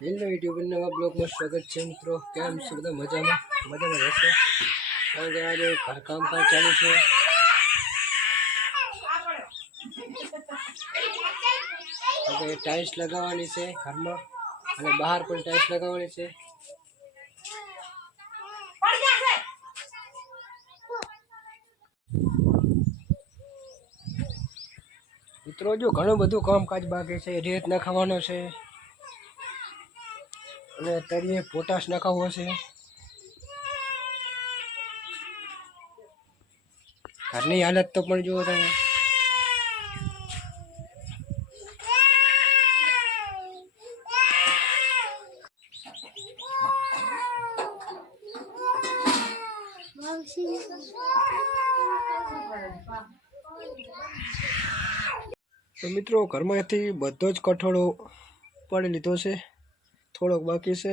Hello YouTube નવા બ્લોગમાં સ્વાગત છે મિત્રો। કેમ છો બધા? મજામાં રહેશો? કારણ કે આજે ઘરકામ ચાલુ છે। આજે ટાઇલ્સ લગાવવાની છે ઘરમાં અને બહાર પણ ટાઇલ્સ લગાવવાની છે। મિત્રો જો ઘણું બધું કામકાજ બાકી છે। રેત નાખવાનો છે અને તળિયે પોટાશ નાખવો છે। ઘરની હાલત તો પણ જુઓ તમે। તો મિત્રો ઘરમાંથી બધો જ કઠોળો પાડી લીધો છે, થોડોક બાકી છે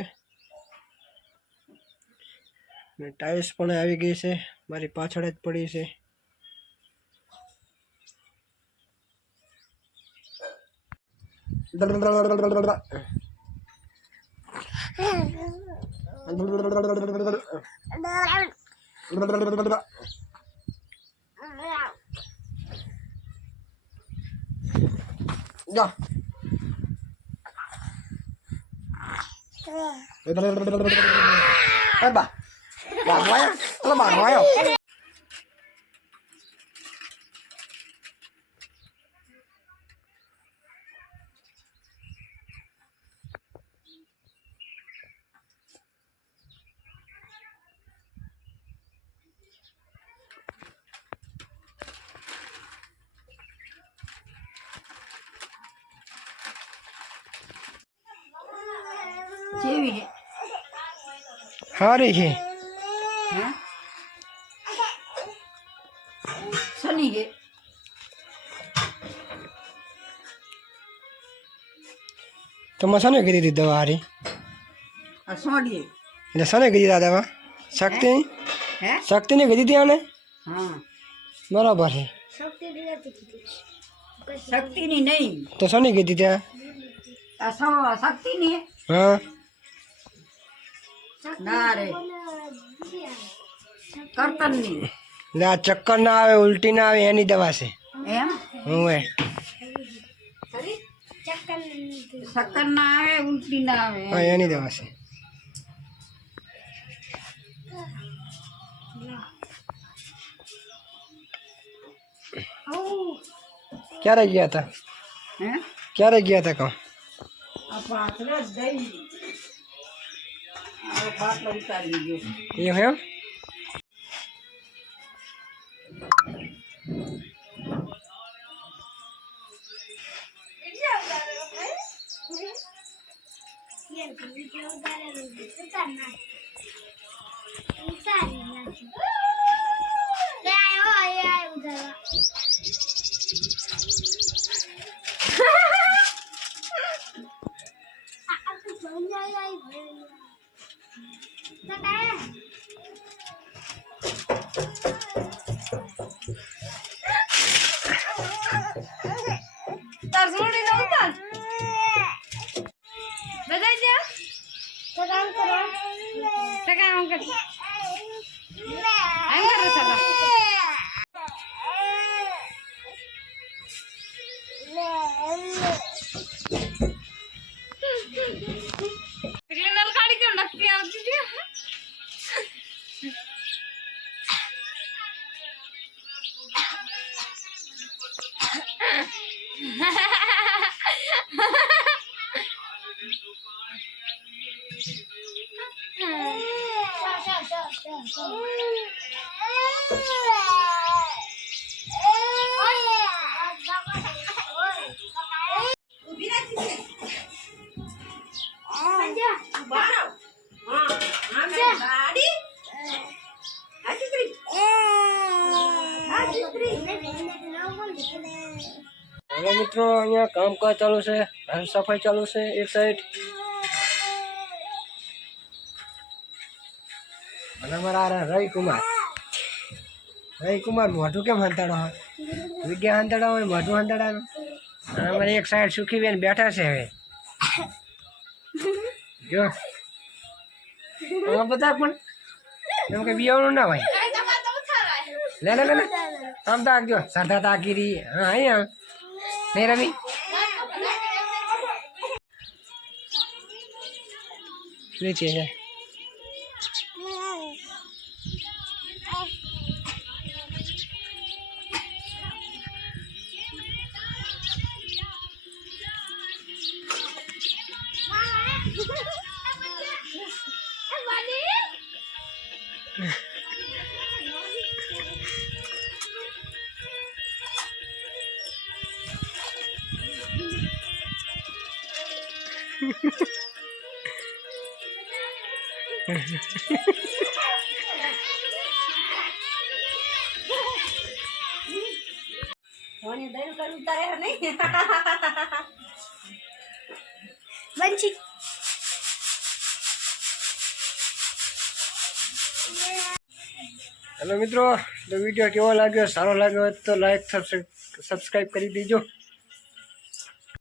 ને ટાઇલ્સ પણ આવી ગઈ છે, મારી પાછળ જ પડી છે। हारी है सनी है तो मसाने गिरी थी दवा हारी सोडिए એટલે સને गिरी था दवा शक्ति है शक्ति ने गिरी थी आने। हाँ बराबर है। शक्ति नहीं तो सने गिरी थी शक्ति नहीं है। हाँ ना रे कर्तन नहीं ला चक्कर ना आवे उल्टी ना आवे एनी दवा से एम हुए चक्कर ना आवे उल्टी ना आवे हाँ एनी दवा से। क्या रह गया था? हैं क्या रह गया था कहाँ? अब आखिर दई अब बात उतार लीजिए ये है तरसोड़ी लो उतार बता दे तो काम करो तो काम कर हम कर रहा था पिछले नल खाड़ी क्यों लगती है आपकी जी હવે મિત્રો અહીંયા કામકાજ ચાલુ છે, ઘર સફાઈ ચાલુ છે એક સાઈડ અને અમારા રવિકુમાર મોઢું કેમ હંતાડો હોય વિદ્યા હંતાડા હોય મોઢું હંતાડાનું। અમારે એક સાઈડ સુખીબેન બેઠા છે હવે જો આમ બતા પણ એમ કે બિયાવણું ના ભાઈ લે લે લે લે આમ તાક જો સરદા તાકીરી હા અહીંયા નહીં રમી નીચે છે બંચી હેલો મિત્રો તો વિડીયો કેવો લાગ્યો સારો લાગ્યો હોય તો લાઈક સબસ્ક્રાઈબ કરી દેજો